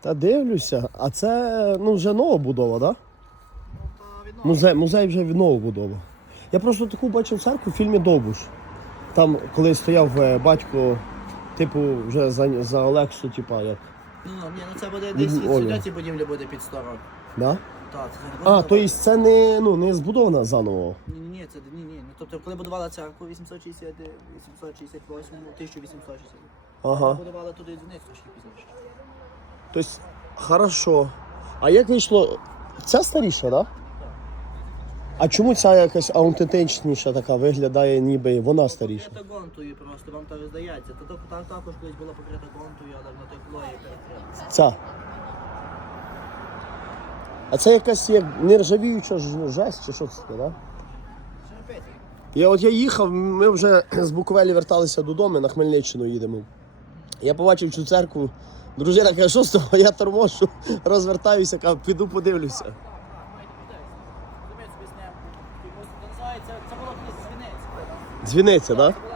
Та дивлюся, а це ну, вже нова будова, так? Да? Ну. Музей, музей вже нова будова. Я просто таку бачив церкву в фільмі Довбуш. Там, коли стояв е, батько, типу, вже за, за Олексу, типа, як. Ну, ні, ну це буде десь від сюди ці будівлі буде під 100 років. Да? Так, це А, буде- то есть це не, ну, не збудована заново. Ні, ні, це ні, ні. Ну, тобто, коли будували церкву 860, 868, 1860. Ага. Будували туди дзвіницю трошки пізніше. Тобто, хорошо. А як вийшло? Ця старіша, так? Да? А чому ця якась аутентичніша така виглядає, ніби вона старіша? Покрита гонтою просто, вам так здається. Та так- так також колись була покрита гонтою, але воно текло і перекрило. Ця. А це якась як нержавіюча жесть чи що це таке, так? Я от я їхав, ми вже з Буковелі верталися додому, на Хмельниччину їдемо. Я побачив цю церкву. Дружина каже, що з того? Я торможу, розвертаюся, кажу, піду подивлюся. Це було колись дзвіниця. Дзвіниця, так?